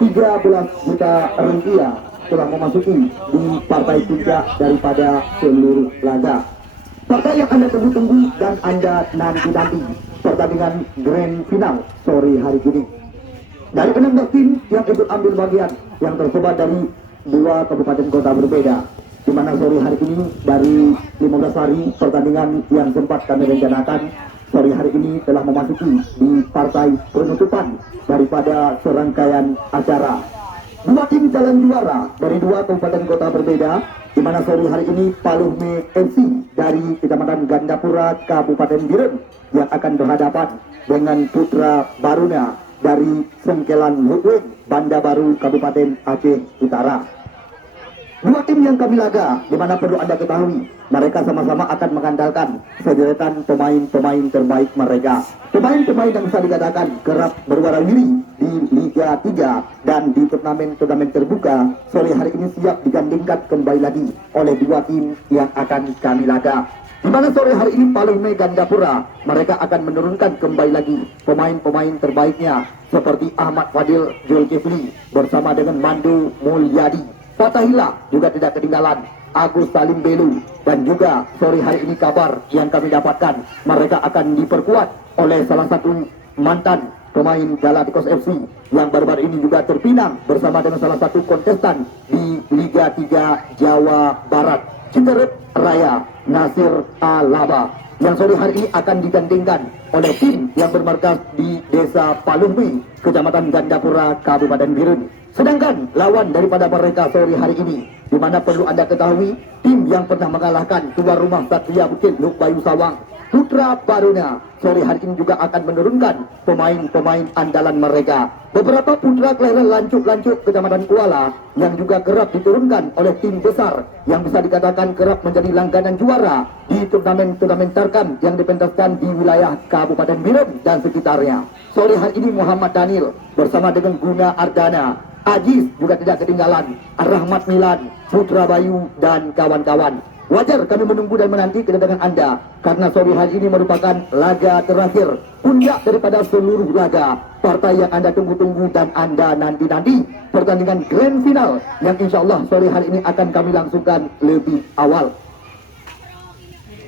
13 juta rupiah telah memasuki di partai puncak daripada seluruh laga. Partai yang Anda tunggu-tunggu dan Anda nanti-nanti, pertandingan grand final sore hari ini. Dari 16 tim yang ikut ambil bagian, yang tersebar dari 2 kabupaten kota berbeda, di mana sore hari ini dari 15 hari pertandingan yang sempat kami rencanakan, sore hari ini telah memasuki di partai penutupan daripada serangkaian acara. 2 tim calon juara dari 2 kabupaten kota berbeda, di mana sore hari ini Paluhme FC dari Kecamatan Gandapura, Kabupaten Biren, yang akan berhadapan dengan Putra Baruna dari Sengkelan Lukweng, Banda Baru, Kabupaten Aceh Utara. 2 tim yang kami laga, di mana perlu Anda ketahui, mereka sama-sama akan mengandalkan sederetan pemain-pemain terbaik mereka. Pemain-pemain yang bisa dikatakan kerap berwarawiri di Liga 3 dan di turnamen-turnamen terbuka, sore hari ini siap digandingkan kembali lagi oleh 2 tim yang akan kami laga. Di mana sore hari ini Paluhme Gandapura, mereka akan menurunkan kembali lagi pemain-pemain terbaiknya seperti Ahmad Fadil Julkifli bersama dengan Mandu Mulyadi. Fatahila juga tidak ketinggalan, Agus Salim Belu, dan juga sore hari ini kabar yang kami dapatkan, mereka akan diperkuat oleh salah satu mantan pemain Galacticos FC yang baru-baru ini juga terpinang bersama dengan salah satu kontestan di Liga 3 Jawa Barat, Citerep Raya, Nasir Alaba, yang sore hari ini akan digandingkan oleh tim yang bermarkas di Desa Paluhme, Kecamatan Gandapura, Kabupaten Biren. Sedangkan lawan daripada mereka sore hari ini, di mana perlu Anda ketahui, tim yang pernah mengalahkan tuan rumah Satria Bukit Luk Bayu Sawang, Putra Baruna, sore hari ini juga akan menurunkan pemain-pemain andalan mereka. Beberapa putra kelahiran Lancuk-Lancuk Kecamatan Kuala yang juga kerap diturunkan oleh tim besar yang bisa dikatakan kerap menjadi langganan juara di turnamen-turnamen terkam yang dipentaskan di wilayah Kabupaten Biren dan sekitarnya. Sore hari ini Muhammad Daniel bersama dengan Guna Ardana, Aziz juga tidak ketinggalan, Rahmat Milan, Putra Bayu, dan kawan-kawan. Wajar kami menunggu dan menanti kedatangan Anda, karena sore hari ini merupakan laga terakhir, puncak daripada seluruh laga, partai yang Anda tunggu-tunggu dan Anda nanti-nanti, pertandingan grand final yang insya Allah sore hari ini akan kami langsungkan lebih awal.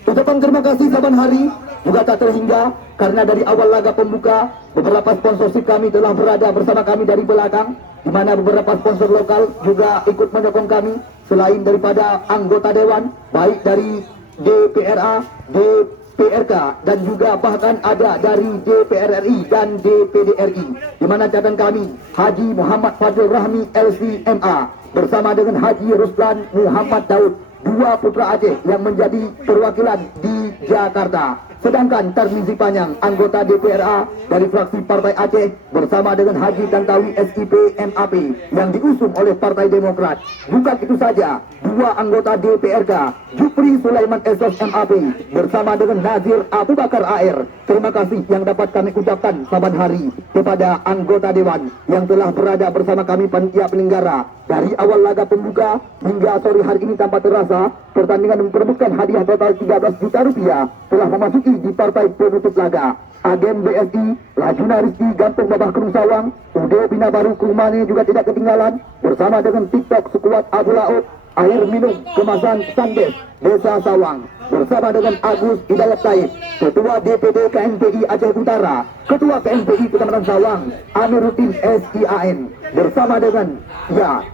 Ucapan terima kasih saban hari juga tak terhingga, karena dari awal laga pembuka beberapa sponsorship kami telah berada bersama kami dari belakang, di mana beberapa sponsor lokal juga ikut menyokong kami, selain daripada anggota dewan baik dari DPRA, DPRK, dan juga bahkan ada dari DPR RI dan DPD RI, di mana catatan kami Haji Muhammad Fadil Rahmi LCMA bersama dengan Haji Ruslan Muhammad Daud, 2 putra Aceh yang menjadi perwakilan di Jakarta. Sedangkan Tarmizi Panjang, anggota DPRA dari fraksi Partai Aceh bersama dengan Haji Tantawi SIP MAP yang diusung oleh Partai Demokrat. Bukan itu saja, 2 anggota DPRK, Jupri Sulaiman Esos MAP bersama dengan Nazir Abu Bakar AR. Terima kasih yang dapat kami ucapkan saban hari kepada anggota Dewan yang telah berada bersama kami panitia penyelenggara. Dari awal laga pembuka hingga sore hari ini tanpa terasa, pertandingan memperebutkan hadiah total 13 juta rupiah telah memasuki di partai penutup laga. Agen BSI, Lajuna Rizki Gampung Babah Kerung Sawang, UD Bina Baru Kurmane juga tidak ketinggalan bersama dengan TikTok Sekuat Abu Laut, air minum kemasan Sandes Desa Sawang bersama dengan Agus Hidayat Said, Ketua DPD KNPI Aceh Utara, Ketua KNPI Kecamatan Sawang Amiruddin SIAN bersama dengan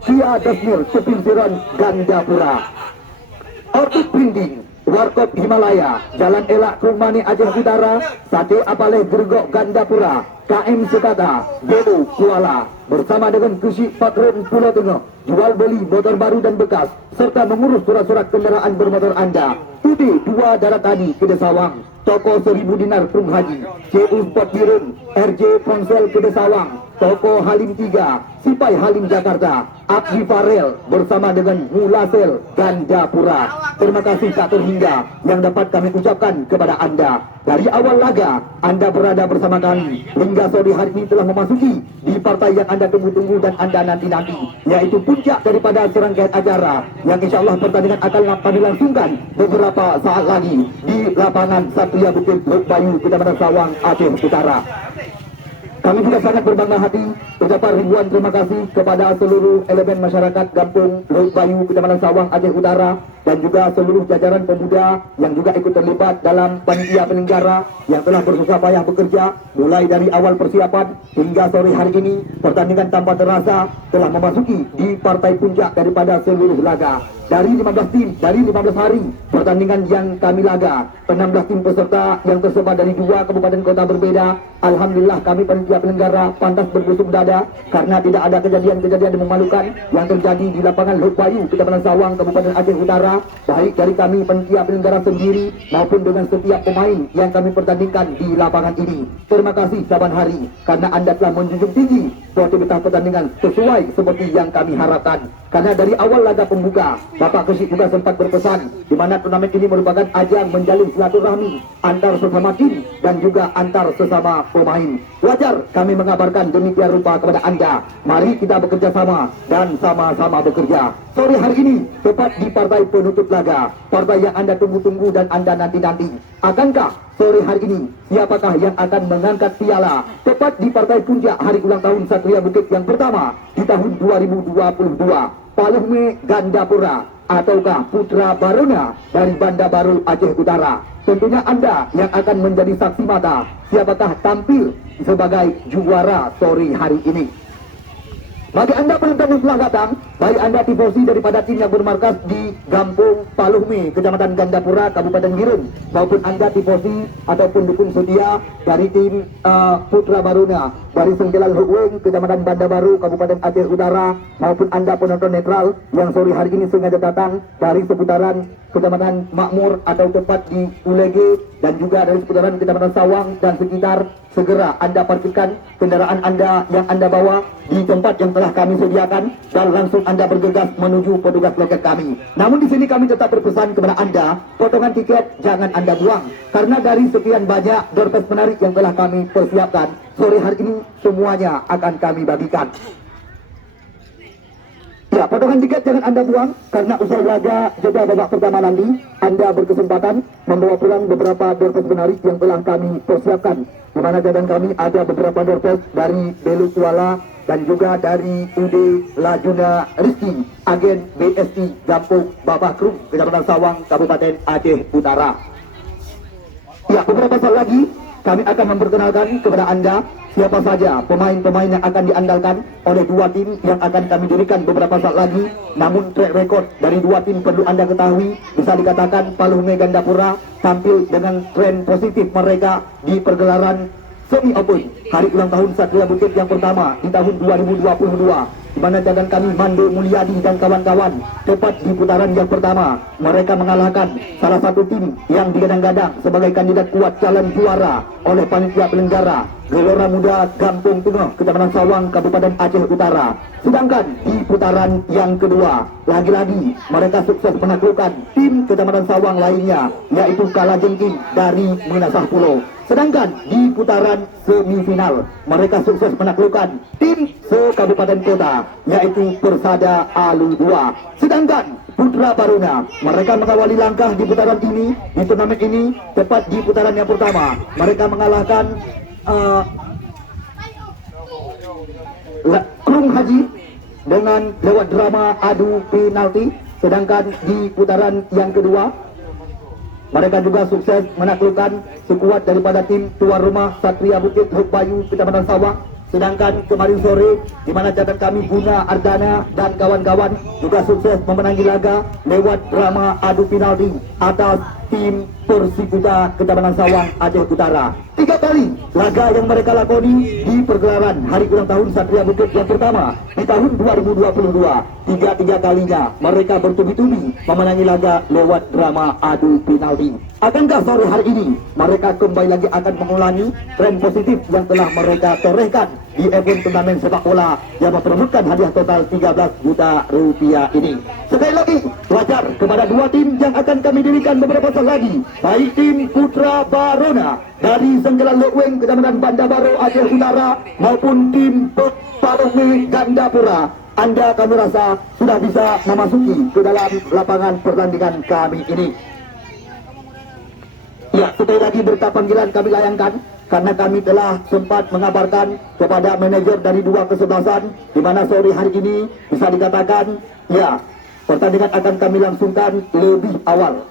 Kia Desmil Cepinsiran Gandapura, Orkut Printing, Warkop Himalaya, Jalan Elak Kurmani Aceh Utara, Sate Apaleh Gergok Gandapura, KM Sekata, Belu Kuala, bersama dengan Kusik Patron Pulau Tengah, jual beli motor baru dan bekas, serta mengurus surat-surat kendaraan bermotor Anda. UD 2 Darat Tani Kedesawang, Toko 1000 Dinar Prung Haji, CU Sport Biren, RJ Ponsel Kedesawang, Toko Halim 3, Sipai Halim Jakarta, Abdi Farel bersama dengan Mulasel Gandapura. Terima kasih tak terhingga yang dapat kami ucapkan kepada Anda. Dari awal laga Anda berada bersama kami hingga sore hari ini telah memasuki di partai yang Anda tunggu-tunggu dan Anda nanti-nanti, yaitu puncak daripada serangkaian acara yang insya Allah pertandingan akan kami langsungkan beberapa saat lagi di lapangan Satria Bukit Luk Bayu, Kecamatan Sawang, Aceh Utara. Kami juga sangat berbangga hati ucapan ribuan terima kasih kepada seluruh elemen masyarakat Kampung Lok Bayu, Kecamatan Sawang, Aceh Utara, dan juga seluruh jajaran pemuda yang juga ikut terlibat dalam panitia penyelenggara yang telah bersusah payah bekerja mulai dari awal persiapan hingga sore hari ini. Pertandingan tanpa terasa telah memasuki di partai puncak daripada seluruh laga. Dari 15 tim, dari 15 hari pertandingan yang kami laga, 16 tim peserta yang tersebar dari 2 kabupaten kota berbeda. Alhamdulillah kami panitia penyelenggara pantas berbusuk dada karena tidak ada kejadian-kejadian yang memalukan yang terjadi di lapangan Lok Bayu, Kecamatan Sawang, Kabupaten Aceh Utara, baik dari kami panitia penyelenggara sendiri maupun dengan setiap pemain yang kami pertandingkan di lapangan ini. Terima kasih saban hari karena Anda telah menjunjung tinggi sportivitas pertandingan sesuai seperti yang kami harapkan. Karena dari awal laga pembuka, Bapak Kesit juga sempat berpesan di mana turnamen ini merupakan ajang menjalin silaturahmi antar sesama tim dan juga antar sesama pemain. Wajar kami mengabarkan demikian rupa kepada Anda. Mari kita bekerja sama dan sama-sama bekerja. Sore hari ini tepat di partai penutup laga, partai yang Anda tunggu-tunggu dan Anda nanti-nanti. Akankah sore hari ini siapakah yang akan mengangkat piala tepat di partai puncak hari ulang tahun Satria Bukit yang pertama di tahun 2022? Paluhme Gandapura ataukah Putra Baruna dari Banda Baru Aceh Utara? Tentunya Anda yang akan menjadi saksi mata siapakah tampil sebagai juara sore hari ini. Bagi Anda penonton yang telah datang, baik Anda tifosi daripada tim yang bermarkas di Kampung Paluhme, Kecamatan Gandapura, Kabupaten Girun, maupun Anda tifosi ataupun dukung setia dari tim Putra Baruna dari Sengkelan Hukweng, Kecamatan Banda Baru, Kabupaten Aceh Utara, maupun Anda penonton netral yang sore hari ini sengaja datang dari seputaran Kecamatan Makmur atau tepat di Ulege dan juga dari seputaran Kecamatan Sawang dan sekitar, segera Anda parkirkan kendaraan Anda yang Anda bawa di tempat yang telah kami sediakan dan langsung Anda bergegas menuju petugas loket kami. Namun di sini kami tetap berpesan kepada Anda, potongan tiket jangan Anda buang karena dari sekian banyak door-prize menarik yang telah kami persiapkan, sore hari ini semuanya akan kami bagikan. Ya, potongan tiket jangan Anda buang karena usai laga jeda babak pertama nanti Anda berkesempatan membawa pulang beberapa door-prize menarik yang telah kami persiapkan. Di mana jawaban kami ada beberapa door-prize dari Belu Kuala dan juga dari UD Lajuna Rizki, agen BSI Kampung Bapak Krum, Kecamatan Sawang, Kabupaten Aceh Utara. Ya, beberapa saat lagi kami akan memperkenalkan kepada Anda siapa saja pemain-pemain yang akan diandalkan oleh dua tim yang akan kami dirikan beberapa saat lagi. Namun track record dari dua tim perlu Anda ketahui, bisa dikatakan Paluhme Gandapura tampil dengan tren positif mereka di pergelaran Semi Open hari ulang tahun Satria Bukit yang pertama di tahun 2022, di mana jalan kami Mando Mulyadi dan kawan-kawan tepat di putaran yang pertama mereka mengalahkan salah satu tim yang digadang-gadang sebagai kandidat kuat calon juara oleh panitia penyelenggara, Gelora Muda Kampung Tengah, Kecamatan Sawang, Kabupaten Aceh Utara. Sedangkan di putaran yang kedua, lagi-lagi mereka sukses menaklukkan tim Kecamatan Sawang lainnya, yaitu Kalajengking dari Menasah Pulau. Sedangkan di putaran semifinal, mereka sukses menaklukkan tim se-kabupaten kota, yaitu Persada Alu 2. Sedangkan Putra Baruna, mereka mengawali langkah di putaran ini, di turnamen ini, tepat di putaran yang pertama. Mereka mengalahkan Krum Haji dengan lewat drama adu penalti. Sedangkan di putaran yang kedua, mereka juga sukses menaklukkan sekuat daripada tim tuan rumah Satria Bukit Lok Bayu, Kecamatan Sawang. Sedangkan kemarin sore di mana catatan kami Buna Ardana dan kawan-kawan juga sukses memenangi laga lewat drama adu penalti atas tim Persikuta Kecamatan Sawang, Aceh Utara. 3 kali laga yang mereka lakoni di pergelaran hari ulang tahun Satria Bukit yang pertama di tahun 2022. 3 kalinya mereka bertubi-tubi memenangi laga lewat drama adu penalti. Akankah sore hari ini mereka kembali lagi akan mengulangi tren positif yang telah mereka torehkan di event turnamen sepak bola yang memperebutkan hadiah total 13 juta rupiah ini? Sekali lagi, wajar kepada dua tim yang akan kami dirikan beberapa saat lagi, baik tim Putra Baruna dari Sengkelan Hukweng, Kecamatan Banda Baru, Aceh Utara, maupun tim Paluhme Gandapura. Anda kami rasa sudah bisa memasuki ke dalam lapangan pertandingan kami ini. Ya, sekali lagi berita panggilan kami layangkan karena kami telah sempat mengabarkan kepada manajer dari dua kesebelasan di mana sore hari ini bisa dikatakan ya pertandingan akan kami langsungkan lebih awal.